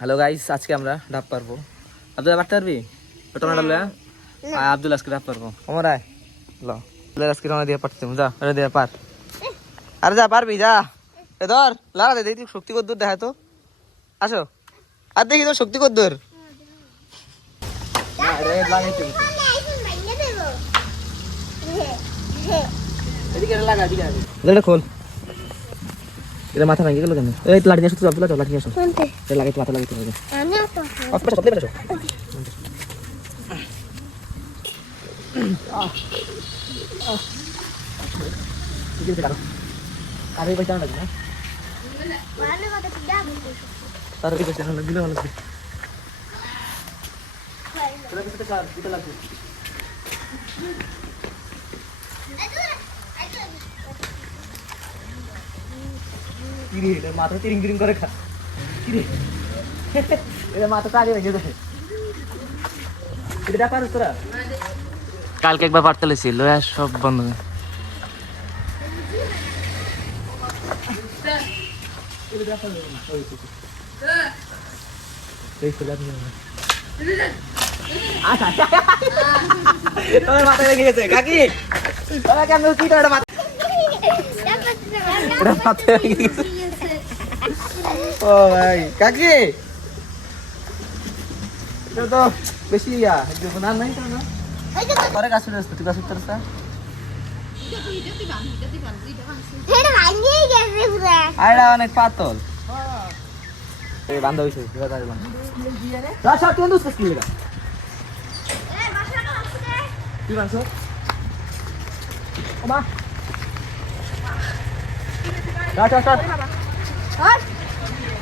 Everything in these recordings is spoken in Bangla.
হ্যালো গাইস আজকে আমরা ডাব পারব। আব্দুল পারতে পারবি? টোনা ডাবলে আয় আব্দুল আজকে ডাব পারব। আমার আয়। ল। আব্দুল আজকে টোনা দিয়ে পারতে যা এটা দিয়ে পার। আরে যা পারবি যা। এ ধর লাড়া দে দেখি শক্তি কদ্দূর দেখা তো। আসো। আর দেখি তোর শক্তি কদ্দূর। এটা খোল। এটা মাথা ভাঙে গেল কেন এই লাঠি দিয়ে শুধু আব্দুল্লাহ চল লাঠি আসো এটা লাগাইতে মাথা লাগাইতে হবে অফ করে সব দিয়ে বেরোছো আরে পয়সা লাগবে না তার এই পয়সা লাগবে দিলে ভালো লাগবে তোরা কিছু টাকা দিতে লাগবে কিরে এটা মাথা তিরিং তিরিং করে খা। কিরে এটা মাথা আগে রেখে দেয় এটা পারো তোরা। কালকে একবার পারতে লেছিল সব বন্ধ তোমার মাথায় লেগে গেছে। কাকি তোরা কেন কি মাথা এটা মাথায় লেগে গেছে। ও ভাই কাকি? এটা তো বেশি ইয়া না নাই তো না পরে করে আসতো তুই করতে আসতা আইডা অনেক পাতল। বান্ধব তাই বান্ধব রাশা কেন দুস কি এটা মাংস রাশা রাশা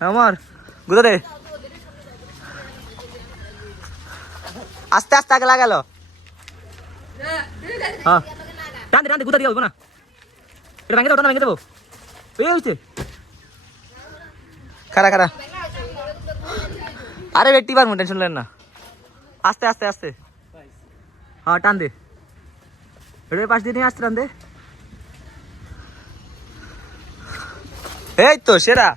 আমার গুদা আস্তে আস্তে আগে লাগাল। হ্যাঁ। টানতে টানতে গুদা দিয়ে না। এটা ভেঙে দেবো ভেঙে দেবো। এই হচ্ছে খারা খারা আরে ব্যক্তি পারব টেনশন লেন না। আস্তে আস্তে আস্তে। হ্যাঁ টান দে। পাশ দিয়ে নিয়ে আসতে টান দে। এই তো সেরা।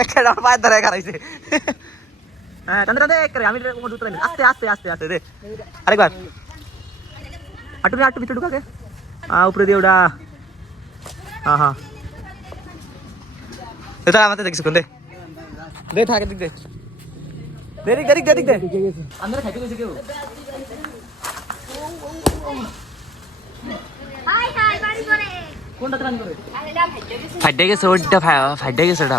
একটা পায়ের দ্বারা খারাইছে হ্যাঁ টান টান এক আমি উতরাই আস্তে আস্তে আস্তে আস্তে দে। আরেকবার। আটু নে আটু ভিতরে ঢুকাকে আ উপরে দিয়ে ওটা। হ্যাঁ হ্যাঁ এটা আমাদের দেখিস কোন দে দে থাকে দিক দে। দে দিক দে দিক দে আমরা খাইতে গেছে। কেউ কোনটা ত্রাণ করে ফাইডে গেছে ওইটা ফাইডে গেছে ওটা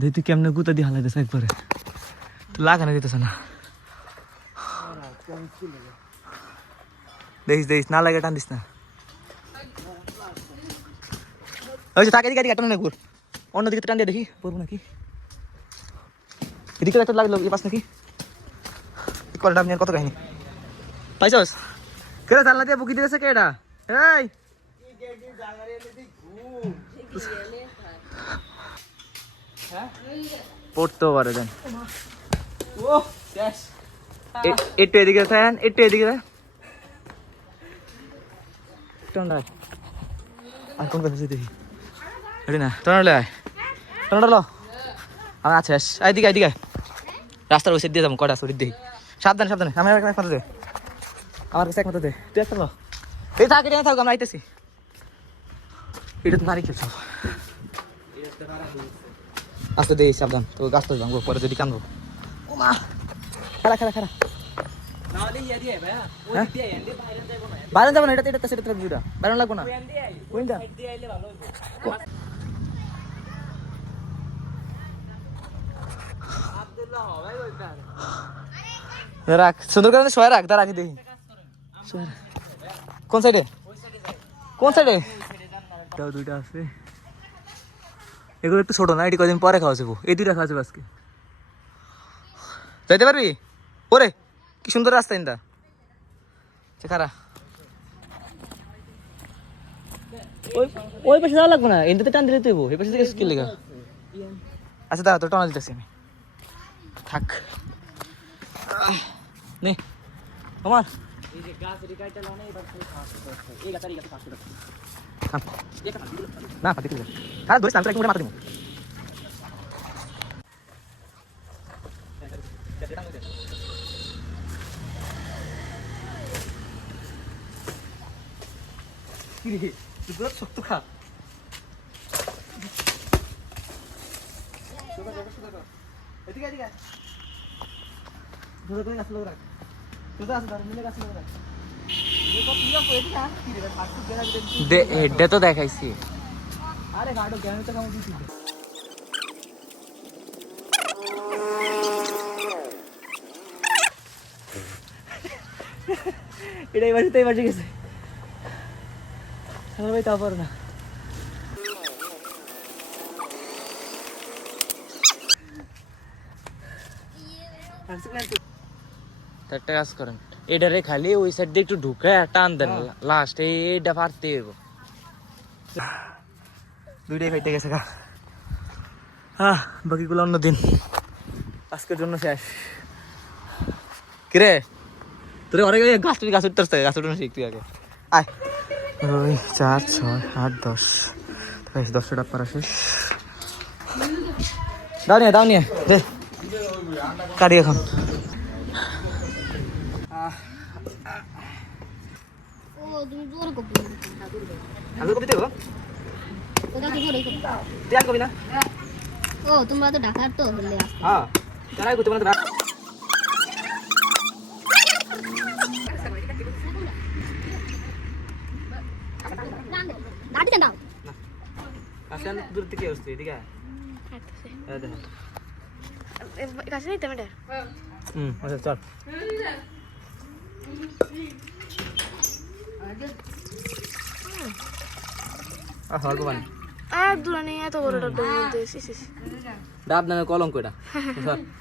দেখি তুই কেমনে গুতা দিয়ে হালাইতেছে একবারে? তুই লাগানো দিতেছে না। দেখিস দেখিস, না লাগে টান দিস না। ওই তাকে দিকে দিকে টান না ঘুর। অন্যদিকে টান দিয়ে দেখি, পড়ব নাকি? এদিকে একটা লাগল এই পাশ নাকি? কলটা আপনি কত কাহিনী। পাইছস? কেরে জানলা দিয়ে বুকি দিয়েছে কে এটা এই পড়তেও পারে দেন। ও, শেষ। একটু এদিকে ফ্যান একটু এদিকে দেন। টন্ডা আর কোন কথা দেখি। রেডি না? আমি আচ্ছা এদিকে এদিকে। রাস্তার ওই সাইড দিয়ে যাব কটা সরিয়ে দেখি সাবধানে সাবধানে। আমার এক দে। আমার কাছে এক দে। তুই একটা লো। এই থাক এটা থাক আমরা আইতেছি। এটা তো নারী খেলছো আস্তে দেই সাবধান। তো গাছ তো পরে যদি কানবো। মা খেলা খেলা খেলা হ্যাঁ? বাইরে যাব না এটা এটা সেটা ভিউটা বাইরে লাগবো না। কোনটা রাখ, সুন্দর করে শোয়া রাখ তা রাখি দেখি। কোন সাইডে কোন সাইডে এটাও দুইটা আছে। এগুলো একটু ছোট না, এটি কদিন পরে খাওয়া যাব। এই দুইটা খাওয়া যাবে আজকে। যাইতে পারবি? ওরে কি সুন্দর রাস্তা ইন্দা। খারা ওই ওই পাশে যাওয়া লাগবে না? এনতে টান দিলে তুই এই পাশে থেকে স্কিল লেগা। আচ্ছা দাঁড়া তো টানা দিতেছি আমি। থাক। নে। তোমার না ধরিস আমি একটু মাথা দিব। কিরে তুই শক্ত খা। এদিকে এদিকে। ধরে ধরে গাছ লোক রাখ। হেডটা তো দেখাইছি। আরে গাড়ো জ্ঞান তো কেমন দিচ্ছি এটা এবার তো এবার গেছে। আমার ভাই তারপর না তো একটা কাজ করেন এটারে খালি ওই সাইড দিয়ে একটু ঢুকে টান দেন লাস্ট এইটা পারতে হইব দুইটাই ফেটে গেছে গা হ্যাঁ বাকিগুলো অন্য দিন আজকের জন্য শেষ কিরে তোর অনেক গাছ তুই গাছ উঠতে গাছ উঠে শিখতে আগে আয় দুই চার ছয় আট দশ। বেশ দশটা পারা শেষ। দাও নিয়ে দাও নিয়ে দে। কাটি এখন। তোমরা তো ঢাকার তো হলে হ্যাঁ তারাই করতে মানে আসলে দূর থেকে আসছে এদিকে হ্যাঁ কাছে নিতে মেয়েটা হুম আচ্ছা চল। আহ অল্প পানি আর দূরে নেই এত বড় ডাব ডাব নামে কলঙ্ক এটা।